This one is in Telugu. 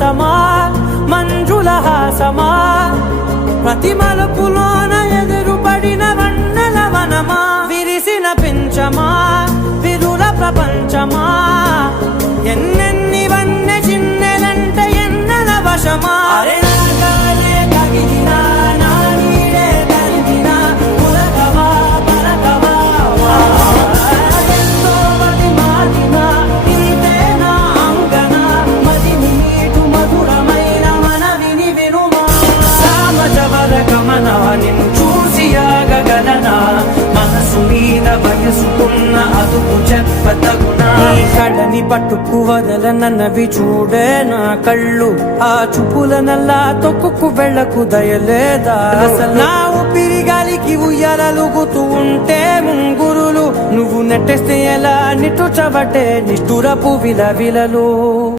మాసమా మంజుల హాసమా ప్రతి మలుపులోన ఎదురుపడిన వన్నెల వనమా విరిసిన పించమా విరుల ప్రపంచమా ఎన్నెన్ని వన్నె చిన్నెలంటే ఎన్నెల వశమా నిన్ను చూసి ఆగగలనా మనసు మీద వయసుకున్న అదుపు చెప్పతగునా నీ కళ్ళని పట్టుకు వదలనన్నవి చూడే నా కళ్ళు ఆ చూపుల నల్లా తొక్కుకు వెళ్ళకు దయలేదా అసలు నా ఊపిరి గాలికి ఉయ్యాలలుగుతూ ఉంటే ముంగురులు నువ్వు నెట్టేస్తే ఎలా నిట్టుచబట్టే నిష్ఠురపు విలవిలలు